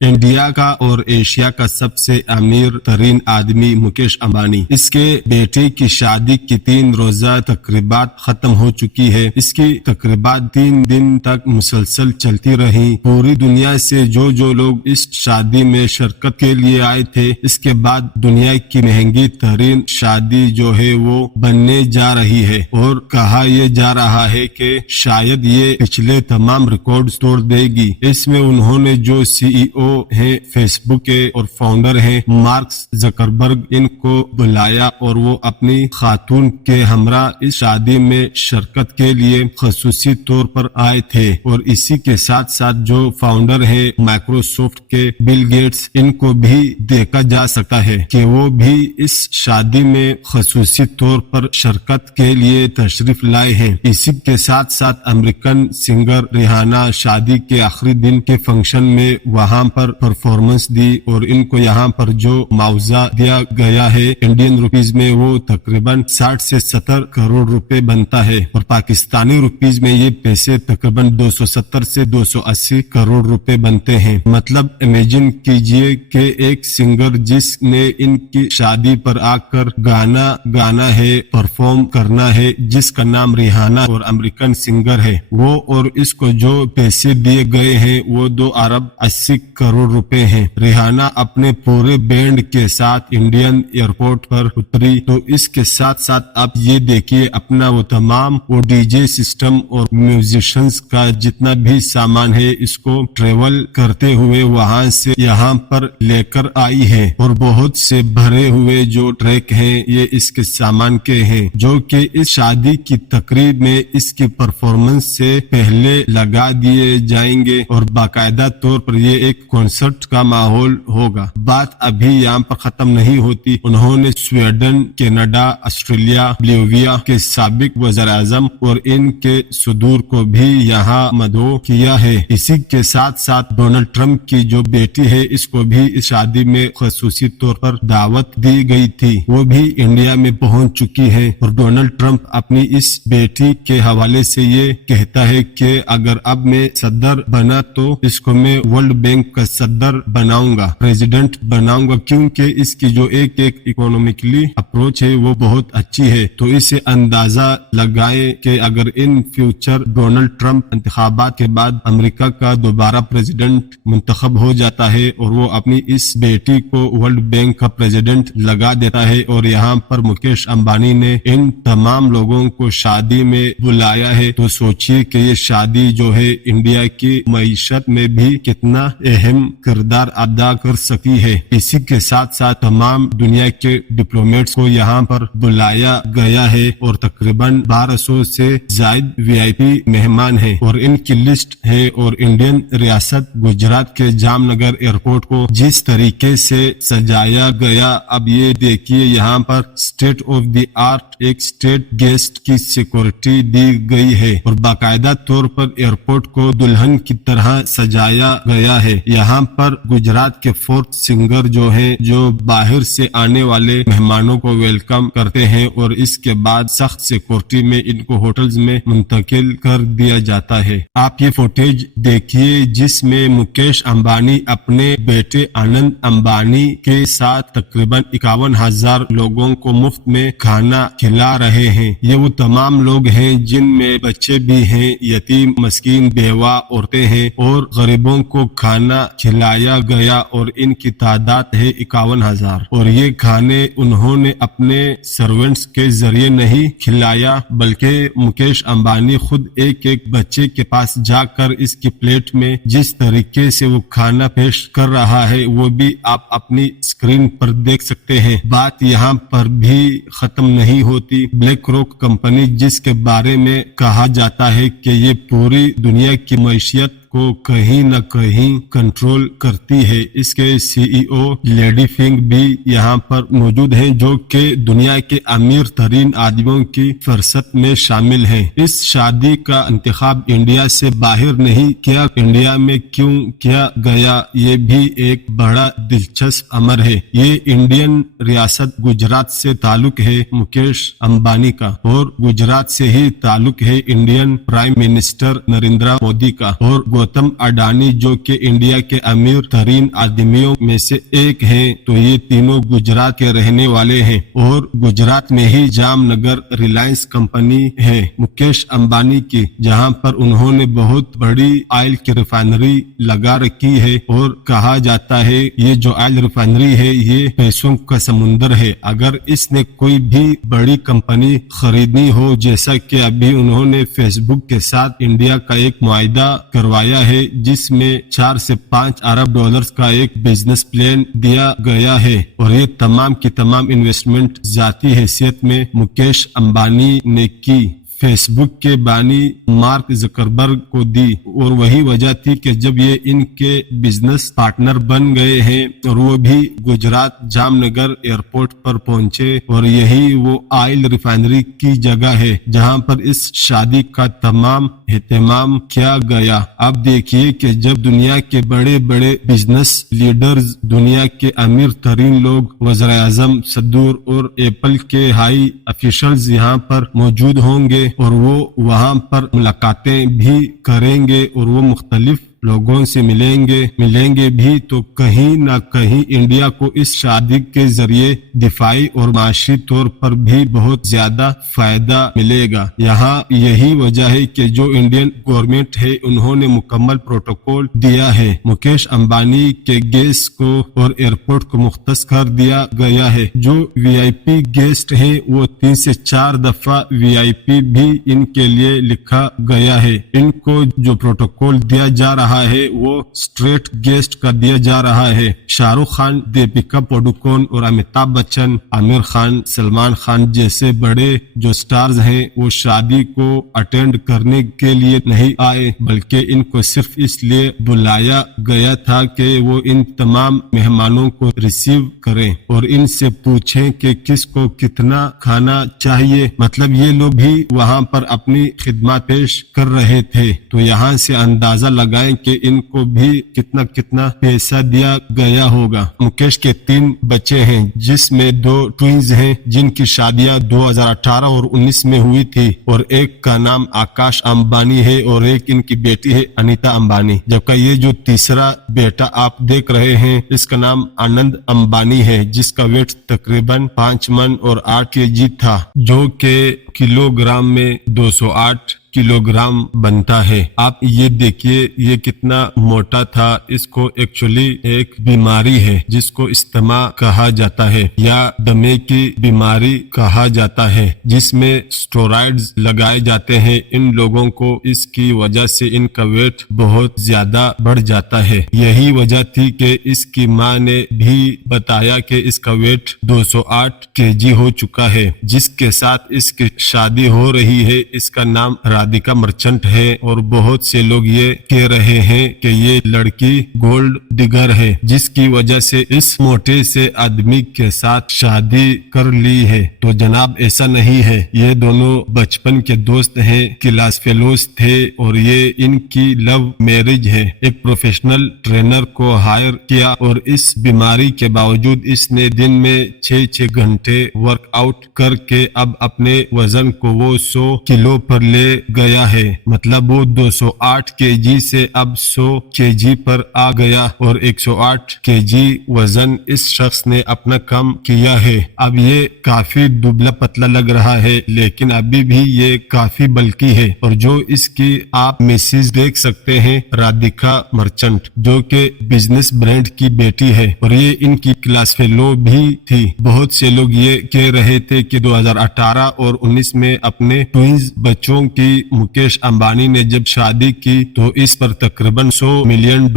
India کا اور Asia کا سب سے امیر ترین آدمی مکیش امبانی، اس کے بیٹے کی شادی کی 3 روزہ تقریبات ختم ہو چکی ہے۔ اس کی تقریبات 3 دن تک مسلسل چلتی رہی۔ پوری دنیا سے جو لوگ اس شادی میں شرکت کے لیے آئے تھے۔ اس کے بعد دنیا کی مہنگی ترین شادی جو ہے وہ بننے جا رہی ہے، اور کہا یہ جا رہا ہے کہ شاید یہ پچھلے تمام ریکارڈز توڑ دے گی۔ اس میں انہوں نے جو CEO ہیں فیس بک کے اور فاؤنڈر ہیں مارک زکربرگ، ان کو بلایا اور وہ اپنی خاتون کے ہمراہ اس شادی میں شرکت کے لیے خصوصی طور پر آئے تھے، اور اسی کے ساتھ ساتھ جو فاؤنڈر ہیں مائکروسافٹ کے بل گیٹس، ان کو بھی دیکھا جا سکتا ہے کہ وہ بھی اس شادی میں خصوصی طور پر شرکت کے لیے تشریف لائے ہیں۔ اسی کے ساتھ ساتھ امریکن سنگر ریحانہ شادی کے آخری دن کے فنکشن میں وہاں پر پرفارمنس دی، اور ان کو یہاں پر جو معاوضہ دیا گیا ہے انڈین روپیز میں وہ تقریباً 60 سے 70 کروڑ روپے بنتا ہے، اور پاکستانی روپیز میں یہ پیسے تقریباً 270 سے 280 کروڑ روپے بنتے ہیں۔ مطلب امیجن کیجئے کہ ایک سنگر جس نے ان کی شادی پر آ کر گانا ہے، پرفارم کرنا ہے، جس کا نام ریحانہ اور امریکن سنگر ہے، وہ اور اس کو جو پیسے دیے گئے ہیں وہ 2 ارب 80 کروڑ روپے ہیں۔ ریحانہ اپنے پورے بینڈ کے ساتھ انڈین ایئرپورٹ پر اتری، تو اس کے ساتھ ساتھ آپ یہ دیکھیے اپنا وہ تمام وہ ڈی جے سسٹم اور میوزیشنز کا جتنا بھی سامان ہے اس کو ٹریول کرتے ہوئے وہاں سے یہاں پر لے کر آئی ہے، اور بہت سے بھرے ہوئے جو ٹریک ہیں یہ اس کے سامان کے ہیں، جو کہ اس شادی کی تقریب میں اس کی پرفارمنس سے پہلے لگا دیے جائیں گے، اور باقاعدہ طور پر یہ ایک کنسرٹ کا ماحول ہوگا۔ بات ابھی یہاں پر ختم نہیں ہوتی۔ انہوں نے سویڈن، کینیڈا، آسٹریلیا، بولیویا کے سابق وزیر اعظم اور ان کے صدور کو بھی یہاں مدعو کیا ہے۔ اسی کے ساتھ ساتھ ڈونلڈ ٹرمپ کی جو بیٹی ہے اس کو بھی اس شادی میں خصوصی طور پر دعوت دی گئی تھی، وہ بھی انڈیا میں پہنچ چکی ہے، اور ڈونلڈ ٹرمپ اپنی اس بیٹی کے حوالے سے یہ کہتا ہے کہ اگر اب میں صدر بنا تو اس کو میں ورلڈ بینک کا صدر بناؤں گا، پریزیڈنٹ بناؤں گا، کیونکہ اس کی جو ایک اکنامکلی اپروچ ہے وہ بہت اچھی ہے۔ تو اسے اندازہ لگائیں کہ اگر ان فیوچر ڈونلڈ ٹرمپ انتخابات کے بعد امریکہ کا دوبارہ پریزیڈنٹ منتخب ہو جاتا ہے اور وہ اپنی اس بیٹی کو ورلڈ بینک کا پریزیڈنٹ لگا دیتا ہے، اور یہاں پر مکیش امبانی نے ان تمام لوگوں کو شادی میں بلایا ہے، تو سوچئے کہ یہ شادی جو ہے انڈیا کی معیشت میں بھی کتنا اہم کردار ادا کر سکتی ہے۔ اسی کے ساتھ ساتھ تمام دنیا کے ڈپلومیٹس کو یہاں پر بلایا گیا ہے، اور تقریباً 1200 سے زائد VIP مہمان ہیں، اور ان کی لسٹ ہے۔ اور انڈین ریاست گجرات کے جام نگر ایئرپورٹ کو جس طریقے سے سجایا گیا، اب یہ دیکھیے یہاں پر اسٹیٹ آف دی آرٹ ایک اسٹیٹ گیسٹ کی سیکورٹی دی گئی ہے، اور باقاعدہ طور پر ایئرپورٹ کو دلہن کی طرح سجایا گیا ہے۔ یہاں پر گجرات کے فورتھ سنگر جو ہیں جو باہر سے آنے والے مہمانوں کو ویلکم کرتے ہیں، اور اس کے بعد سخت سیکورٹی میں ان کو ہوٹلز میں منتقل کر دیا جاتا ہے۔ آپ یہ فوٹیج دیکھیے جس میں مکیش امبانی اپنے بیٹے آنند امبانی کے ساتھ تقریباً 51,000 لوگوں کو مفت میں کھانا کھلا رہے ہیں۔ یہ وہ تمام لوگ ہیں جن میں بچے بھی ہیں، یتیم، مسکین، بیوہ عورتیں ہیں، اور غریبوں کو کھانا کھلایا گیا، اور ان کی تعداد ہے 51,000، اور یہ کھانے انہوں نے اپنے سرونٹس کے ذریعے نہیں کھلایا، بلکہ مکیش امبانی خود ایک بچے کے پاس جا کر اس کی پلیٹ میں جس طریقے سے وہ کھانا پیش کر رہا ہے وہ بھی آپ اپنی اسکرین پر دیکھ سکتے ہیں۔ بات یہاں پر بھی ختم نہیں ہوتی۔ بلیک راک کمپنی جس کے بارے میں کہا جاتا ہے کہ یہ پوری دنیا کی معیشت کو کہیں نہ کہیں کنٹرول کرتی ہے، اس کے CEO لیڈی فنگ بھی یہاں پر موجود ہیں، جو کہ دنیا کے امیر ترین آدمیوں کی فہرست میں شامل ہیں۔ اس شادی کا انتخاب انڈیا سے باہر نہیں کیا، انڈیا میں کیوں کیا گیا یہ بھی ایک بڑا دلچسپ امر ہے۔ یہ انڈین ریاست گجرات سے تعلق ہے مکیش امبانی کا، اور گجرات سے ہی تعلق ہے Indian prime minister Narendra Modi کا، اور गौतम अडानी जो कि इंडिया के अमीर तरीन आदमियों में से एक हैं, तो ये तीनों गुजरात के रहने वाले हैं और गुजरात में ही जामनगर रिलायंस कंपनी है मुकेश अंबानी की, जहां पर उन्होंने बहुत बड़ी ऑयल की रिफाइनरी लगा रखी है और कहा जाता है ये जो ऑयल रिफाइनरी है ये पैसों का समुंदर है। अगर इसने कोई भी बड़ी कंपनी खरीदनी हो, जैसा कि अभी उन्होंने फेसबुक के साथ इंडिया का एक मुआहिदा करवाया है जिसमें 4 से 5 अरब डॉलर्स का एक बिजनेस प्लान दिया गया है और ये तमाम की तमाम इन्वेस्टमेंट जाती हैसियत में मुकेश अंबानी ने की, फेसबुक के बानी मार्क जकरबर्ग को दी। और वही वजह थी कि जब ये इनके बिजनेस पार्टनर बन गए हैं और वो भी गुजरात जामनगर एयरपोर्ट पर पहुंचे और यही वो ऑयल रिफाइनरी की जगह है जहां पर इस शादी का तमाम एहतमाम किया गया। अब देखिए कि जब दुनिया के बड़े बड़े बिजनेस लीडर्स, दुनिया के अमीर तरीन लोग, वज़ीर आज़म सदूर और एप्पल के हाई ऑफिशियल्स यहाँ पर मौजूद होंगे और वो वहां पर मुलाकातें भी करेंगे और वो मुख्तलिफ लोगों से मिलेंगे भी, तो कहीं ना कहीं इंडिया को इस शादी के जरिए दिफाई और माशी तौर पर भी बहुत ज्यादा फायदा मिलेगा। यहाँ यही वजह है कि जो इंडियन गवर्नमेंट है उन्होंने मुकम्मल प्रोटोकॉल दिया है। मुकेश अंबानी के गेस्ट को और एयरपोर्ट को मुख्तस कर दिया गया है। जो वीआईपी गेस्ट है वो 3 से 4 दफा वीआईपी भी इनके लिए लिखा गया है। इनको जो प्रोटोकॉल दिया जा रहा है वो स्ट्रेट गेस्ट का दिया जा रहा है। शाहरुख खान, दीपिका पादुकोण और अमिताभ बच्चन, आमिर खान, सलमान खान जैसे बड़े जो स्टार्स हैं वो शादी को अटेंड करने के लिए नहीं आए, बल्कि इनको सिर्फ इसलिए बुलाया गया था कि वो इन तमाम मेहमानों को रिसीव करें और इनसे पूछें कि किसको कितना खाना चाहिए। मतलब ये लोग भी वहां पर अपनी खिदमत पेश कर रहे थे, तो यहाँ से अंदाजा लगाएं कि इनको भी कितना कितना पैसा दिया गया होगा। मुकेश के 3 बच्चे हैं जिसमें 2 ट्विंस हैं जिनकी शादियां 2018 और 19 में हुई थी और एक का नाम आकाश अंबानी है और एक इनकी बेटी है अनीता अंबानी, जबकि ये जो तीसरा बेटा आप देख रहे हैं इसका नाम आनंद अंबानी है जिसका वेट तकरीबन 5 मन और 8 केजी था, जो कि किलोग्राम में 208 किलोग्राम बनता है। आप ये देखिए ये कितना मोटा था। इसको एक्चुअली एक बीमारी है जिसको इस्तेमा कहा जाता है या दमे की बीमारी कहा जाता है, जिसमें स्टेरॉइड्स लगाए जाते हैं इन लोगों को। इसकी वजह से इनका वेट बहुत ज्यादा बढ़ जाता है। यही वजह थी कि इसकी माँ ने भी बताया कि इसका वेट 208 केजी हो चुका है। जिसके साथ इसकी शादी हो रही है इसका नाम राधिका मर्चेंट है और बहुत से लोग ये कह रहे हैं कि ये लड़की गोल्ड डिगर है, जिसकी वजह से इस मोटे से आदमी के साथ शादी कर ली है। तो जनाब ऐसा नहीं है, ये दोनों बचपन के दोस्त हैं, क्लास फेलोज थे और ये इनकी लव मैरिज है। एक प्रोफेशनल ट्रेनर को हायर किया और इस बीमारी के बावजूद इसने दिन में 6-6 घंटे वर्कआउट करके अब अपने वजन को वो 100 किलो पर ले गया है। मतलब वो 208 केजी से अब 100 केजी पर आ गया और 108 केजी वजन इस शख्स ने अपना कम किया है। अब ये काफी दुबला पतला लग रहा है लेकिन अभी भी ये काफी बल्कि है। और जो इसकी आप मिसेज देख सकते हैं राधिका मर्चेंट, जो कि बिजनेस ब्रांड की बेटी है और ये इनकी क्लास फेलो भी थी। बहुत से लोग ये कह रहे थे कि 2018 और 19 में अपने ट्विंस बच्चों की मुकेश अंबानी ने जब शादी की तो इस पर तकरीबन $100 मिलियन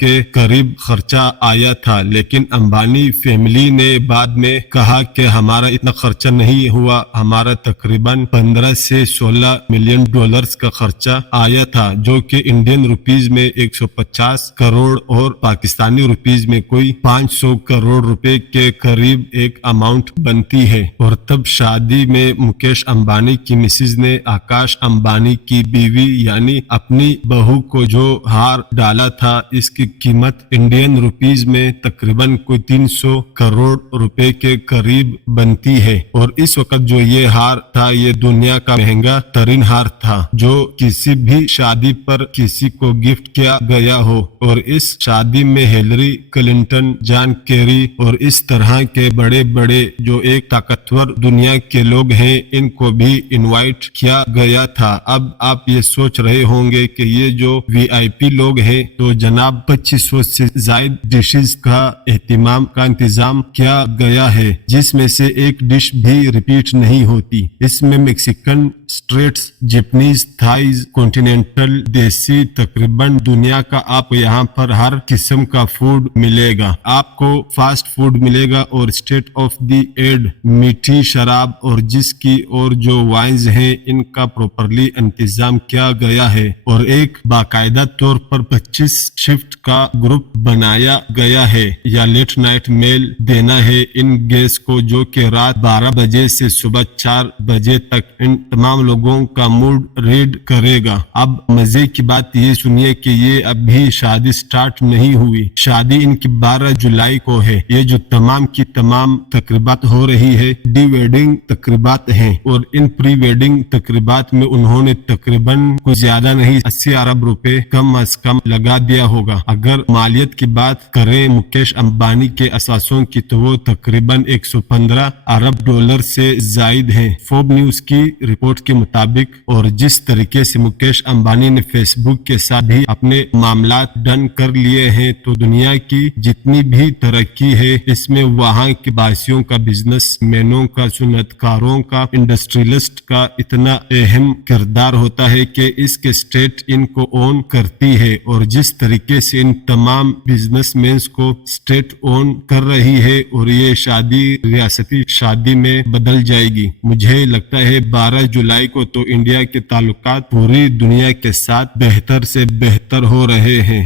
के करीब खर्चा आया था, लेकिन अंबानी फैमिली ने बाद में कहा कि हमारा इतना खर्चा नहीं हुआ, हमारा तकरीबन 15 से $16 मिलियन का खर्चा आया था, जो कि इंडियन रुपीज में 150 करोड़ और पाकिस्तानी रुपीज में कोई 500 करोड़ रुपए के करीब एक अमाउंट बनती है। और तब शादी में मुकेश अंबानी की मिसेज ने आकाश अंबानी अंबानी की बीवी यानी अपनी बहू को जो हार डाला था, इसकी कीमत इंडियन रुपीज में तकरीबन कोई 300 करोड़ रुपए के करीब बनती है। और इस वक्त जो ये हार था, ये दुनिया का महंगा तरीन हार था जो किसी भी शादी पर किसी को गिफ्ट किया गया हो। और इस शादी में हिलरी क्लिंटन, जॉन केरी और इस तरह के बड़े बड़े जो एक ताकतवर दुनिया के लोग हैं, इनको भी इनवाइट किया गया था। अब आप ये सोच रहे होंगे कि ये जो वीआईपी लोग हैं, तो जनाब 2500 से ज्यादा डिशेस का इंतजाम किया गया है, जिसमें से एक डिश भी रिपीट नहीं होती। इसमें Mexican, Straits, Japanese, Thais, continental, desi, तकरीबन दुनिया का आप यहाँ पर हर किस्म का फूड मिलेगा। आपको फास्ट फूड मिलेगा और स्टेट ऑफ द एड मीठी शराब और जिसकी और जो वाइन्स हैं, इनका प्रॉपरली इंतजाम किया गया है। और एक बाकायदा तौर पर 25 शिफ्ट का ग्रुप बनाया गया है या लेट नाइट मेल देना है इन गेस्ट को, जो कि रात 12 बजे से सुबह 4 बजे तक इन तमाम लोगों का मूड रीड करेगा। अब मजे की बात ये सुनिए कि ये अभी शादी स्टार्ट नहीं हुई, शादी इनकी 12 जुलाई को है। ये जो तमाम की तमाम तकरीबात हो रही है, डी वेडिंग तकरीबात हैं और इन प्री वेडिंग तकरीबात में उन्होंने तकरीबन कुछ ज्यादा नहीं 80 अरब रुपए कम अज कम लगा दिया होगा। अगर मालियत की बात करें मुकेश अंबानी के असासों की, तो वो तकरीबन 115 अरब डॉलर से जायद है फोर्ब न्यूज की रिपोर्ट के मुताबिक। और जिस तरीके से मुकेश अंबानी ने फेसबुक के साथ भी अपने मामलात डन कर लिए हैं, तो दुनिया की जितनी भी तरक्की है, इसमें वहां के बासियों का, बिजनेस मैनों का, सुन्नतकारों का, इंडस्ट्रियलिस्ट का इतना अहम किरदार होता है कि इसके स्टेट इनको ओन करती है। और जिस तरीके से इन तमाम बिजनेसमैन को स्टेट ओन कर रही है, और ये शादी रियासती शादी में बदल जाएगी। मुझे लगता है 12 जुलाई को तो इंडिया के ताल्लुकात पूरी दुनिया के साथ बेहतर से बेहतर हो रहे हैं।